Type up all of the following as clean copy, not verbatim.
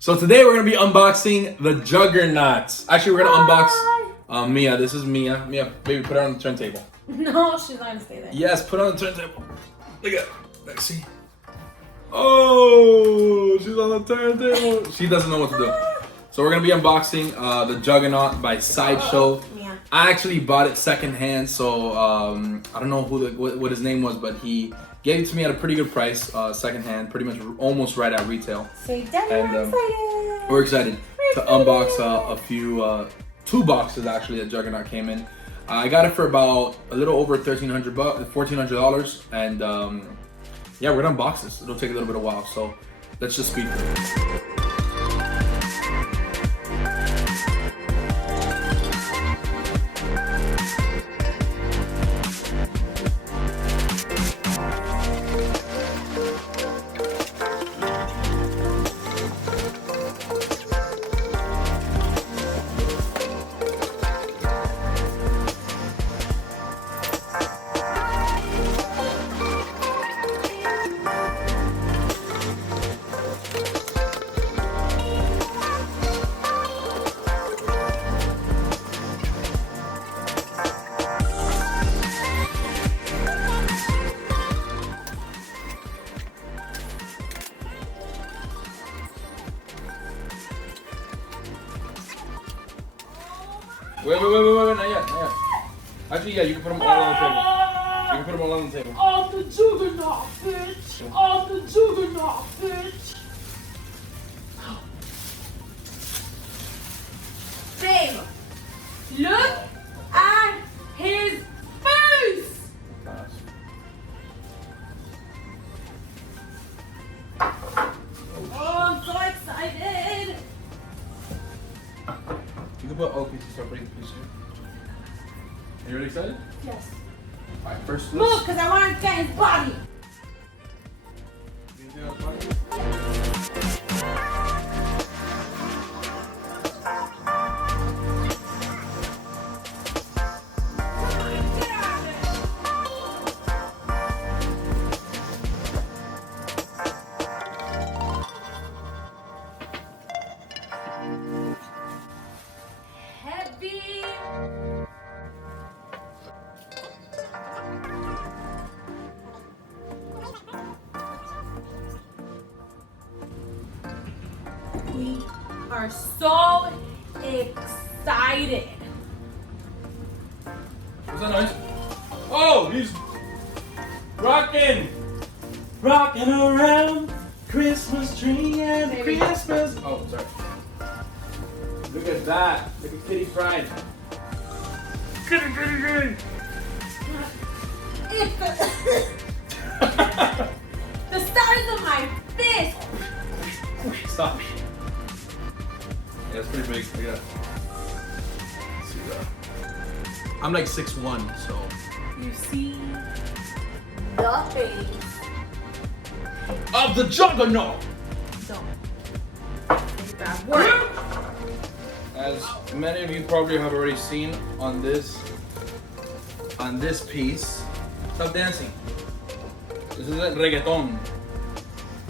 So today we're gonna be unboxing the Juggernauts. Actually, we're gonna unbox Mia. This is Mia. Mia, baby, put her on the turntable. No, she's not gonna stay there. Yes, put her on the turntable. Look at, let's see. Oh, she's on the turntable. She doesn't know what to do. So we're gonna be unboxing the Juggernaut by Sideshow. Yeah. I actually bought it secondhand, so I don't know what his name was, but he gave it to me at a pretty good price, secondhand, pretty much almost right at retail. So Daddy, And, I'm excited. We're excited to unbox a few, 2 boxes actually that Juggernaut came in. I got it for about a little over $1,400, and yeah, we're gonna unbox this. It'll take a little bit of while, so let's just speed through it. Wait, not yet. Actually, yeah, you can put them all on the table. You can put them all on the table. On the Juggernaut, bitch! On the Juggernaut, bitch! Babe, look at his face! Oh, I'm so excited! You can put all pieces, so bring the piece here. Are you really excited? Yes. Alright, first Move, because I want to get his body. Heavy. We are so excited. What's that noise? Oh, he's rocking around Christmas tree and Maybe. Christmas. Oh, sorry. Look at that. Look at Kitty Pryde. Kitty. It's the size of my fist. Stop. Yeah, it's pretty big. Look at that. Let's see that. I'm like 6'1", so. You see the face. Of the Juggernaut! Don't say bad word. As many of you probably have already seen on this piece. Stop dancing. This is a reggaeton.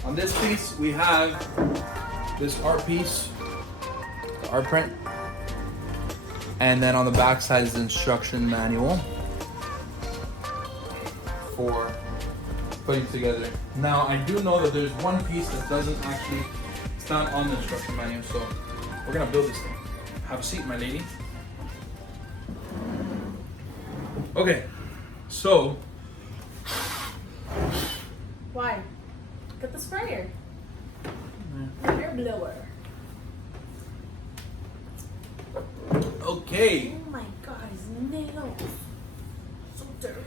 On this piece we have this art piece, the art print. And then on the back side is the instruction manual for putting together. Now I do know that there's one piece that doesn't actually, it's not on the instruction manual, so we're gonna build this thing. Have a seat, my lady. Okay, so. Why? Get the sprayer. Air blower. Okay. Oh my god, his nails. So dirty.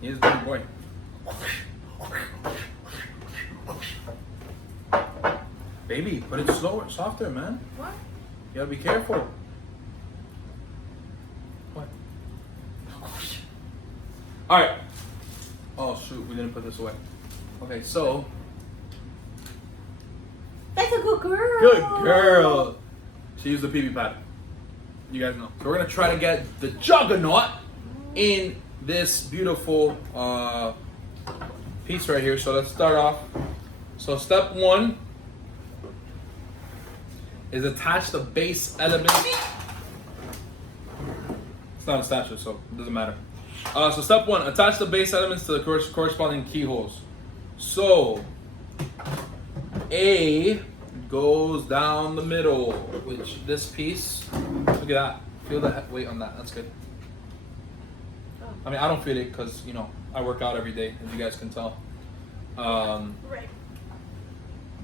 He is a good boy. Baby, put it slower, softer, man. What? You gotta be careful. What? Alright. Oh shoot, we didn't put this away. Okay, so. That's a good girl. Good girl. She used the PB pad. You guys know. So we're gonna try to get the Juggernaut in this beautiful piece right here. So let's start off. So step one, is attach the base element. It's not a statue, so it doesn't matter. So step 1, attach the base elements to the corresponding keyholes. So A goes down the middle, which this piece, look at that. Feel the weight on that. That's good. I mean, I don't feel it because, you know, I work out every day, as you guys can tell. Right.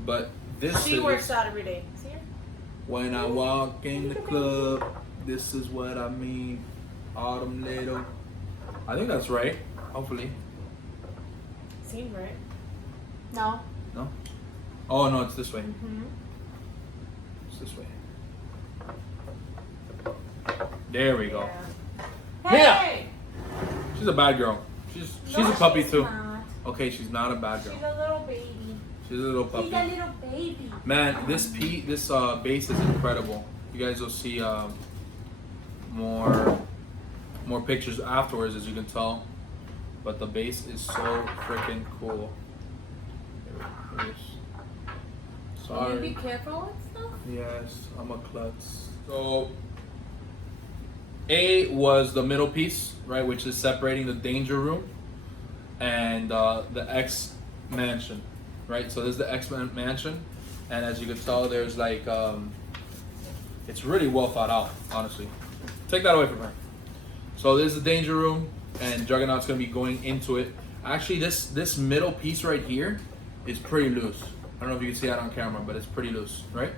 But this She is, works out every day. See her? when I walk in the club, this is what I mean. Autumn little. I think that's right. Hopefully. Seems right. No. No? Oh, no, it's this way. Mm-hmm. It's this way. There we go. Yeah. Hey! She's a bad girl. She's No, a puppy she's too. not. Okay, she's not a bad girl. She's a little baby. She's a little She's puppy. a little baby. Man, this base is incredible. You guys will see more pictures afterwards, as you can tell. But the base is so freaking cool. Here it is. Can Sorry. you be careful with stuff? Yes, I'm a klutz. So A was the middle piece, right, which is separating the danger room and the X mansion, right? So this is the X mansion, and as you can tell, there's like it's really well thought out, honestly. Take that away from her. So this is the danger room, and Juggernaut's gonna be going into it. Actually, this middle piece right here is pretty loose. I don't know if you can see that on camera, but it's pretty loose, right?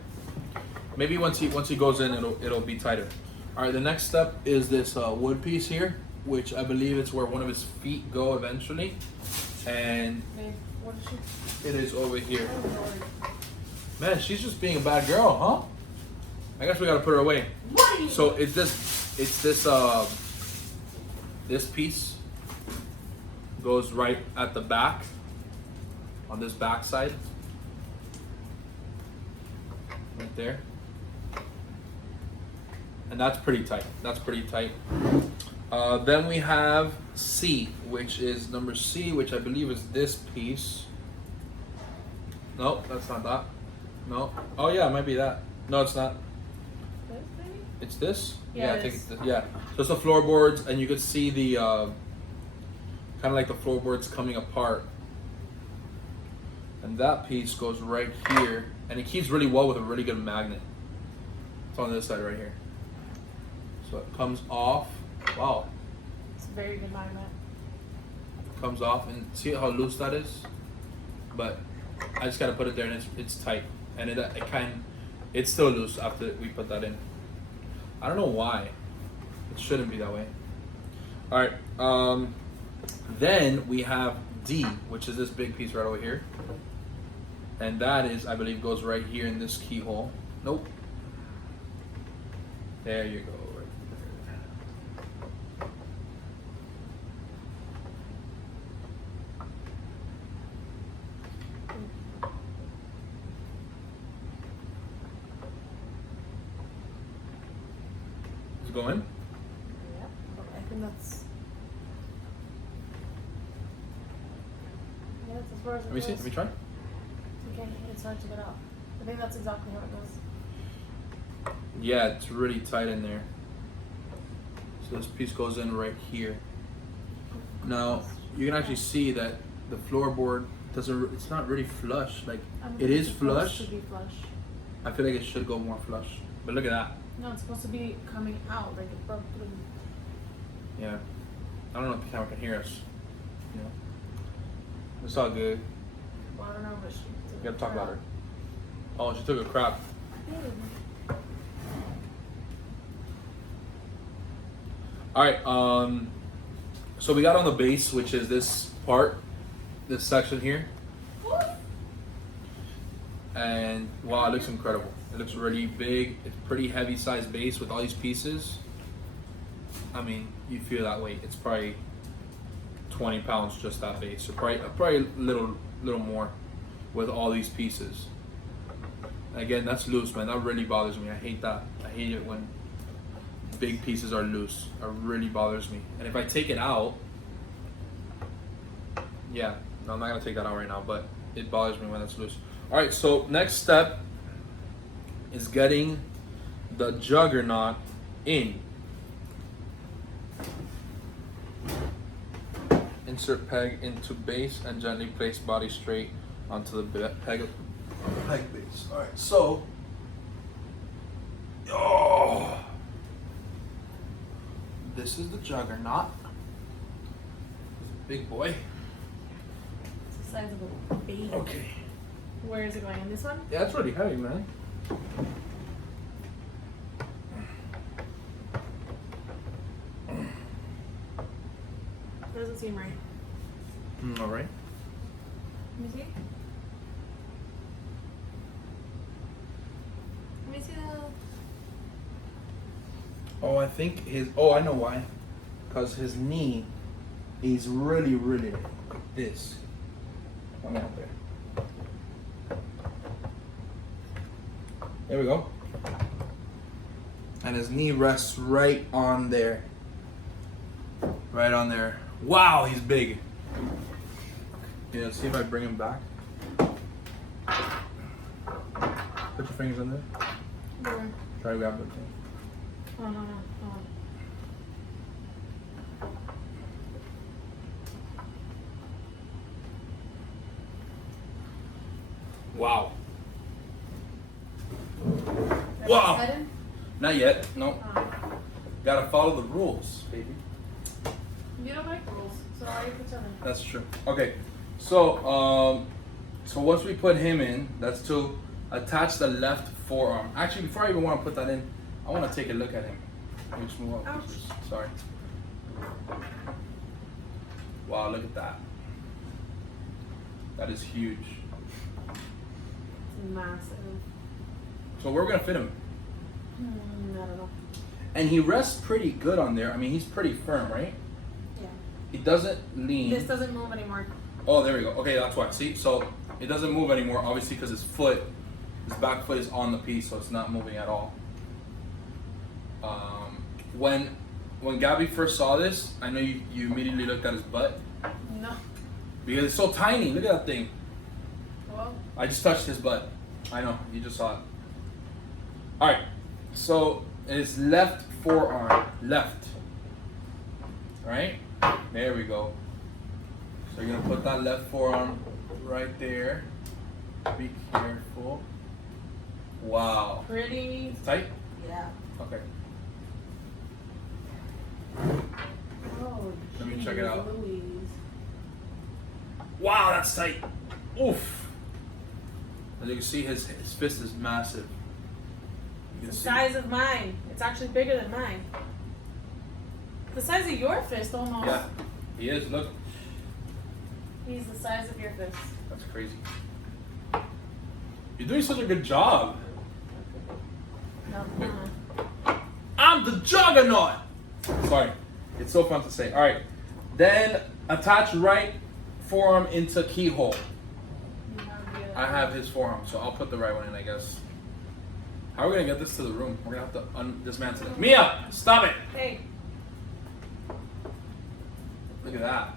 Maybe once he goes in, it'll be tighter. All right, the next step is this wood piece here, which I believe it's where one of his feet go eventually, and Babe, what is she? it is over here. Oh, Lord. Man, she's just being a bad girl, huh? I guess we gotta put her away. What are you? So it's this piece goes right at the back, on this back side, right there, and that's pretty tight. That's pretty tight. Then we have C, which is number C, which I believe is this piece. No, that's not that. No. Oh yeah, it might be that. No, it's not. This, baby? It's this? Yeah, I it think is. it's this. Yeah. So it's the floorboards, and you could see the kind of like the floorboards coming apart. And that piece goes right here, and it keeps really well with a really good magnet. It's on this side right here. So it comes off. Wow. It's a very good magnet. Comes off, and see how loose that is? But I just gotta put it there, and it's tight, and it's still loose after we put that in. I don't know why. It shouldn't be that way. All right. Then we have D, which is this big piece right over here, and that is, I believe, goes right here in this keyhole. Nope. There you go. Right there. Is it going? Yeah. I think that's. Yeah, that's as far as it Let me see. goes. Let me try. Okay, it's hard to get out. I think that's exactly how it goes. Yeah, it's really tight in there. So this piece goes in right here. Now you can actually see that the floorboard doesn't. It's not really flush. Like it is It's supposed flush. to be flush. I feel like it should go more flush. But look at that. No, it's supposed to be coming out like it broke through. Yeah. I don't know if the camera can hear us. You know. It's all good. Well, I don't know, but she. We gotta talk about her. Oh, she took a crap. All right. So we got on the base, which is this part, this section here, and wow, it looks incredible. It looks really big. It's pretty heavy sized base with all these pieces. I mean, you feel that weight. It's probably 20 pounds just that base, or probably a little more with all these pieces. Again, that's loose, man. That really bothers me. I hate that. I hate it when big pieces are loose. It really bothers me. And if I take it out, yeah, no, I'm not gonna take that out right now, but it bothers me when it's loose. All right, so next step is getting the Juggernaut in. Insert peg into base and gently place body straight onto the peg base. All right, so. Oh. This is the Juggernaut. It's a big boy. It's the size of a baby. Okay. Where is it going? In this one? Yeah, it's really heavy, man. Doesn't seem right. All right. Let me see. Let me see the. Oh, I think his. Oh, I know why. Because his knee is really like this. Come out there. There we go. And his knee rests right on there. Right on there. Wow, he's big. Yeah, see if I bring him back. Put your fingers on there. Where? Try to grab the thing. Oh, no. Wow. That's Wow. sudden? Not yet. No. Oh. Gotta follow the rules, baby. You don't like rules, so why are you pretending? That's true. Okay. So once we put him in, that's to attach the left forearm. Actually, before I even want to put that in, I want to take a look at him. Let me just move on. Ouch. Sorry. Wow, look at that. That is huge. It's massive. So where are we gonna fit him? I don't know. And he rests pretty good on there. I mean, he's pretty firm, right? Yeah. He doesn't lean. This doesn't move anymore. Oh, there we go. Okay, that's why. See, so it doesn't move anymore, obviously, because his back foot is on the piece, so it's not moving at all. When Gabby first saw this, I know you immediately looked at his butt No. because it's so tiny. Look at that thing. Well, I just touched his butt. I know, you just saw it. All right, so his left forearm, left. All right, there we go. So you're gonna put that left forearm right there. Be careful. Wow. pretty. Tight? Yeah. Okay. Oh, Let me check it geez out. Louise. Wow, that's tight. Oof. As you can see, his fist is massive. You It's can the size of mine. It's actually bigger than mine. The size of your fist almost. Yeah, he is. Look, He's the size of your fist. that's crazy. You're doing such a good job. No, I'm the Juggernaut. Sorry, it's so fun to say. All right, then attach right forearm into keyhole. I have his forearm, so I'll put the right one in, I guess. How are we gonna get this to the room? We're gonna have to dismantle it. Mia, stop it! Hey. Look at that.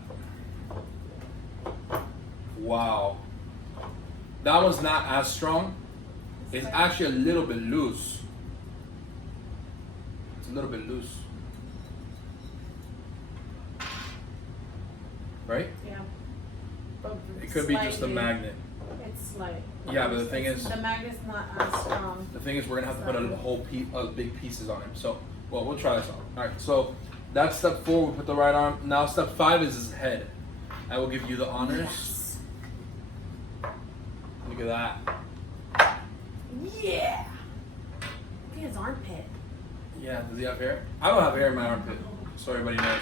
Wow. That one's not as strong. It's actually a little bit loose. It's a little bit loose. Right? Yeah. But It could be just the slightly. magnet. It's slight. Yeah, but the thing is, the magnet's not as strong. the thing is, we're gonna have to put a whole piece, big pieces on him. So, well, we'll try this out. All right. So that's step 4. We put the right arm. Now step 5 is his head. I will give you the honors. Yes. Look at that. Yeah. Look at his armpit. Yeah. Does he have hair? I don't have hair in my armpit, so everybody knows.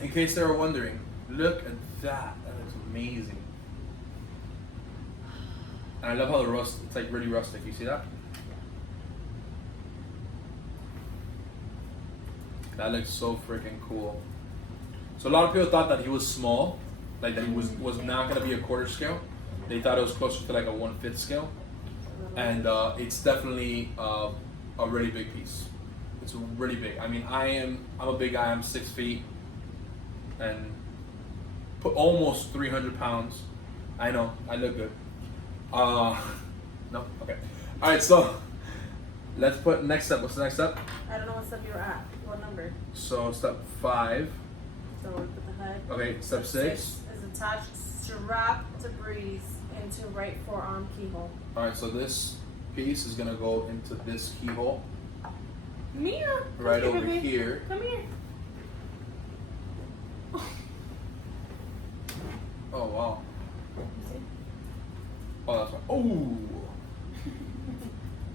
In case they were wondering, look at that. That looks amazing. And I love how the rust, it's like really rustic. You see that? That looks so freaking cool. So a lot of people thought that he was small, like that he was not gonna be a quarter scale. They thought it was closer to like a 1/5 scale. And it's definitely a really big piece. It's really big. I mean, I'm a big guy. I'm 6 feet and put almost 300 pounds. I know, I look good. No, okay. Alright, so let's put next step. What's the next step? I don't know what step you're at. What number? So step 5. So we put the head. Okay, step 6. Is attach strap to breeze into right forearm keyhole. Alright, so this piece is gonna go into this keyhole. Mia! Right come over baby. here. Come here. Oh wow. You see? Oh, that's fine. Oh!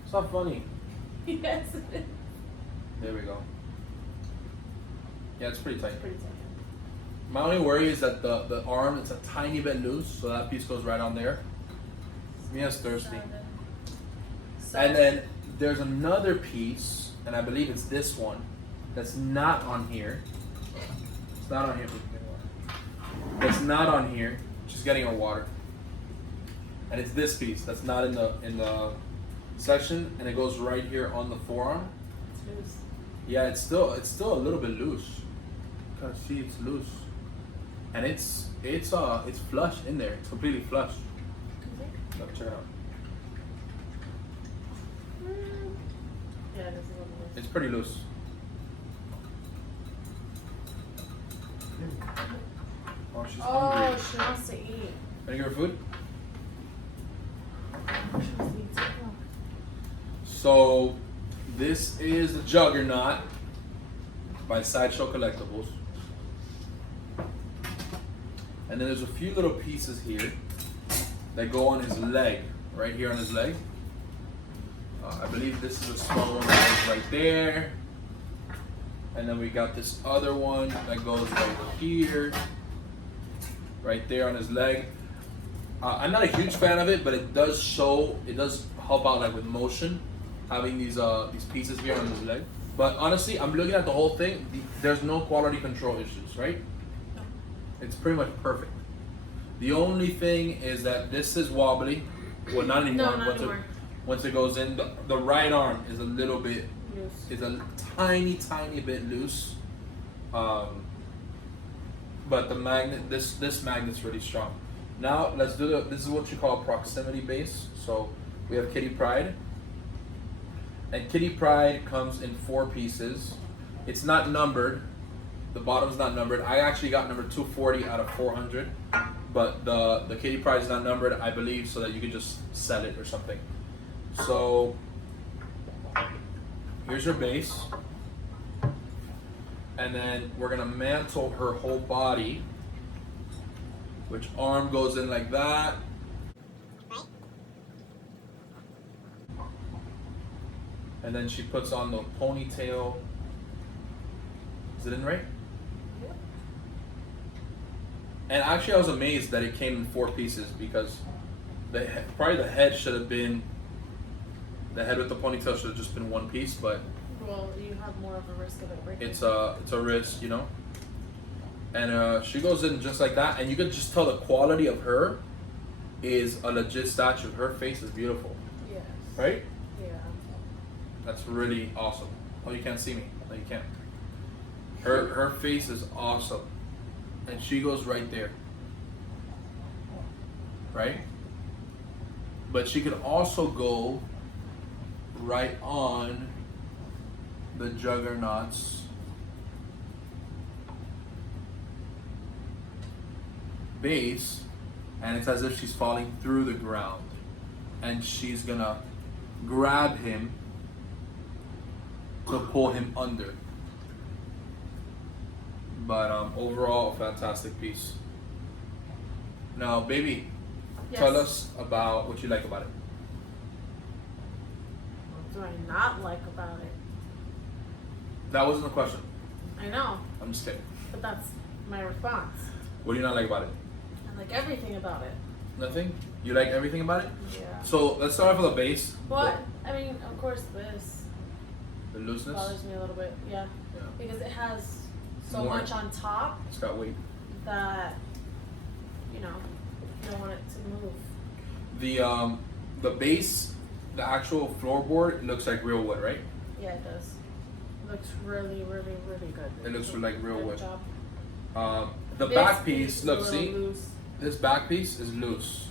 It's not funny. Yes, it is. There we go. Yeah, it's pretty tight. It's pretty tight. My only worry is that the arm, it's a tiny bit loose, so that piece goes right on there. Mia's thirsty. So, And then there's another piece, and I believe it's this one, that's not on here. It's not on here. It's not on here. She's getting her water. And it's this piece that's not in the section, and it goes right here on the forearm. it's loose. Yeah, it's still a little bit loose. You can see it's loose, and it's flush in there. It's completely flush. Okay. Look, check it out. Yeah, this is what it is. It's pretty loose. Oh, she's hungry. Oh, she wants to eat. Wanna give her food? She wants to eat too. So, this is the Juggernaut by Sideshow Collectibles. And then there's a few little pieces here that go on his leg, right here on his leg. I believe this is a small one that goes right there. And then we got this other one that goes right here, right there on his leg. I'm not a huge fan of it, but it does help out like with motion, having these pieces here on his leg. But honestly, I'm looking at the whole thing. There's no quality control issues, right? It's pretty much perfect. The only thing is that this is wobbly. Well, not anymore. No, not anymore. Once it goes in, the right arm is a little bit, Loose. is a tiny bit loose. But the magnet, this magnet's really strong. Now let's do this is what you call a proximity base. So we have Kitty Pryde. And Kitty Pryde comes in 4 pieces. It's not numbered. The bottom's not numbered. I actually got number 240 out of 400. But the Kitty Pryde is not numbered, I believe, so that you could just sell it or something. So here's her base. And then we're gonna mantle her whole body, which arm goes in like that. And then she puts on the ponytail. Is it in right? Yep. And actually I was amazed that it came in 4 pieces, because probably the head should have been, the head with the ponytail should have just been 1 piece, but Well, you have more of a risk of it breaking. it's a risk, you know. And she goes in just like that, and you could just tell the quality of her is a legit statue. Her face is beautiful, Yes. right? Yeah. That's really awesome. Oh, you can't see me. No, you can't. Her face is awesome, and she goes right there, right? But she could also go right on the Juggernaut's base, and it's as if she's falling through the ground, and she's gonna grab him to pull him under. But overall, a fantastic piece. Now, baby, Yes. tell us about what you like about it. What do I not like about it? That wasn't a question. I know, I'm just kidding. but that's my response. What do you not like about it? I like everything about it. Nothing? You like everything about it? Yeah. So let's start off with the base. But I mean, of course, this The looseness. bothers me a little bit. Yeah, Yeah. because it has so More. much on top It's got weight. that you don't want it to move. The base, the actual floorboard looks like real wood, right? Yeah, it does. It looks really, really, really good. It looks like real Good wood. job. The This back piece piece, is look, a little see? loose. This back piece is loose.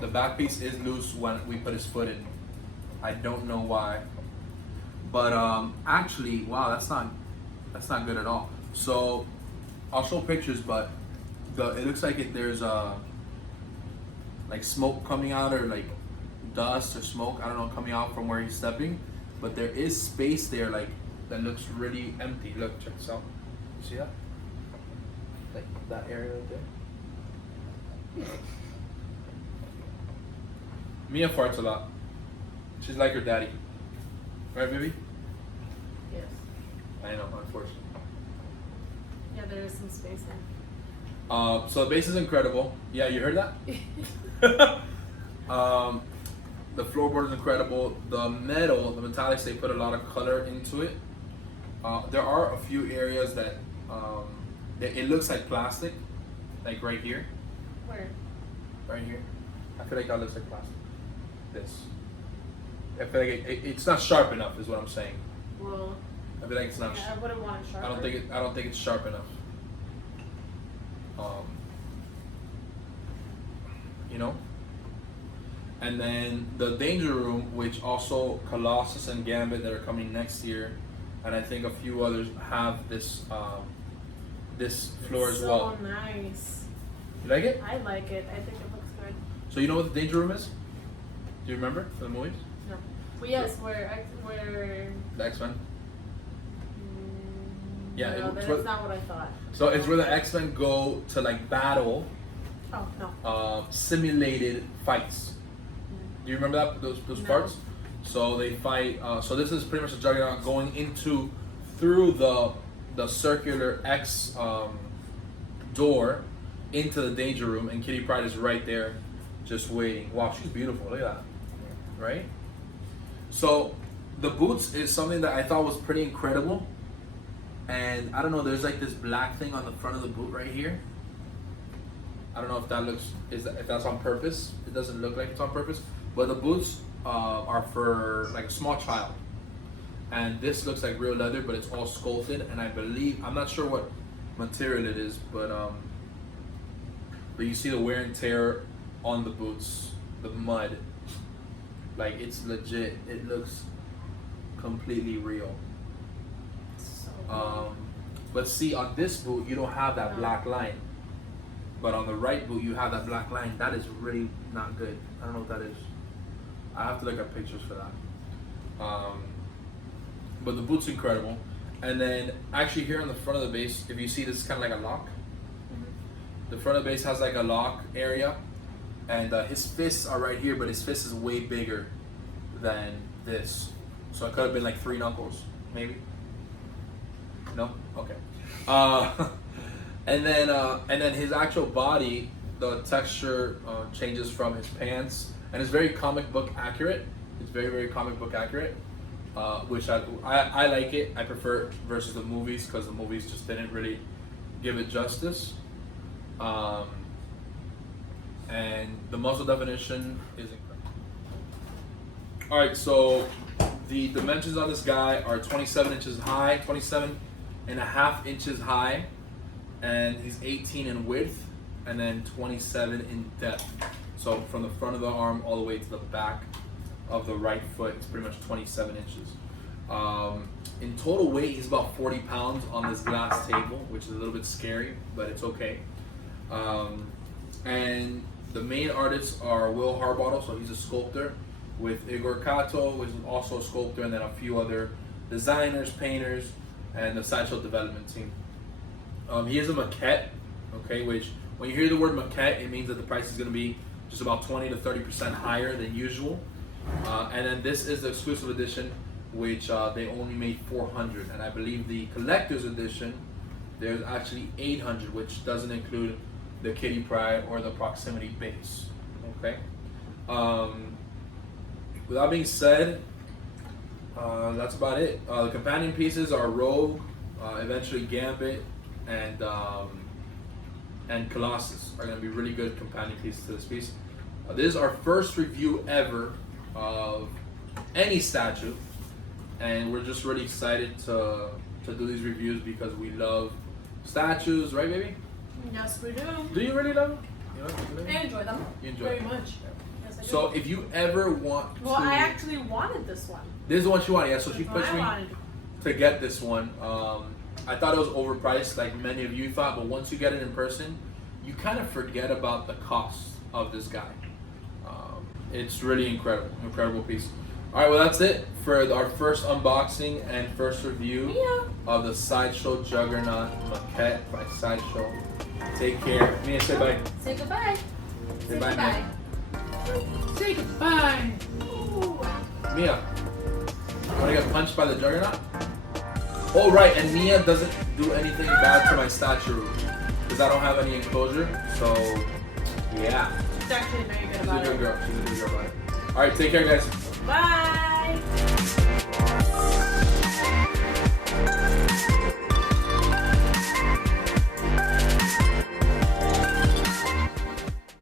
The back piece is loose when we put his foot in. I don't know why. But actually, wow, that's not good at all. So I'll show pictures, but it looks like there's like smoke coming out, or like dust or smoke, I don't know, coming out from where he's stepping. But there is space there, like that looks really empty. Look, check this out. You see that? Like that area right there. Mia farts a lot. She's like her daddy. Right, baby? Yes. I know, unfortunately. Yeah, there is some space there. So the base is incredible. Yeah, you heard that? The floorboard is incredible. The metal, the metallics, they put a lot of color into it. There are a few areas that it looks like plastic, like right here. Where? Right here. I feel like that looks like plastic. This. I feel like it's not sharp enough, is what I'm saying. Well, I feel like it's not. I wouldn't want it sharper. I don't think it's sharp enough. You know. And then the Danger Room, which also Colossus and Gambit that are coming next year, and I think a few others have this this floor as well. So nice. You like it? I like it. I think it looks good. So you know what the Danger Room is? Do you remember from the movies? No. Well, yes, where The X-Men. Yeah, no, that's not what I thought. So it's where the X-Men go to like battle. Oh no. Simulated fights. Do you remember that those No. parts? So they fight. So this is pretty much a Juggernaut going through the circular X door into the Danger Room, and Kitty Pryde is right there, just waiting. Wow, she's beautiful. Look at that, right? So the boots is something that I thought was pretty incredible, and I don't know. There's like this black thing on the front of the boot right here. I don't know if that if that's on purpose. It doesn't look like it's on purpose. But the boots are for like a small child, and this looks like real leather, but it's all sculpted. And I believe, I'm not sure what material it is, but you see the wear and tear on the boots, the mud. Like it's legit. It looks completely real. So But see, on this boot you don't have that black line. But on the right boot you have that black line. That is really not good. I don't know what that is. I have to look at pictures for that. But the boot's incredible. And then actually here on the front of the base, if you see, this is kind of like a lock. The front of the base has like a lock area, and his fists are right here, but his fist is way bigger than this. So it could have been like 3 knuckles, maybe. No? Okay. And then his actual body, the texture changes from his pants, and it's very comic book accurate. It's very, very comic book accurate, which I like it. I prefer it versus the movies, because the movies just didn't really give it justice. And the muscle definition is incredible. All right, so the dimensions on this guy are 27 inches high, 27.5 inches high, and he's 18 in width, and then 27 in depth. So from the front of the arm all the way to the back of the right foot, it's pretty much 27 inches. In total weight, he's about 40 pounds on this glass table, which is a little bit scary, but it's okay. And the main artists are Will Harbottle, so he's a sculptor, with Igor Kato, which is also a sculptor, and then a few other designers, painters, and the Sideshow development team. He is a maquette, okay, which when you hear the word maquette, it means that the price is going to be just about 20 to 30% higher than usual. And then this is the exclusive edition, which they only made 400, and I believe the collector's edition, there's actually 800, which doesn't include the Kitty Pryde or the proximity base. Okay. With that being said, that's about it. The companion pieces are Rogue, eventually Gambit, and Colossus are going to be really good companion pieces to this piece. This is our first review ever of any statue, and we're just really excited to do these reviews because we love statues, right, baby? yes, we do. Do you really love them? I enjoy them. You enjoy very them? much. Yeah. So if you ever want to... Well, I actually wanted this one. This is the one she wanted, yeah. So she That's what pushed I me wanted. to get this one. I thought it was overpriced, like many of you thought, but once you get it in person, you kind of forget about the cost of this guy. It's really incredible piece. All right, well that's it for our first unboxing and first review of the Sideshow Juggernaut maquette by Sideshow. Take care. Mia, say bye. Say goodbye. Say bye, Mia. Say goodbye. Mia, you want to get punched by the Juggernaut? Oh right, and Mia doesn't do anything bad to my statue because I don't have any enclosure. So yeah. She's actually very good about it. She's a good girl. She's a good girl about it. All right, take care, guys. Bye.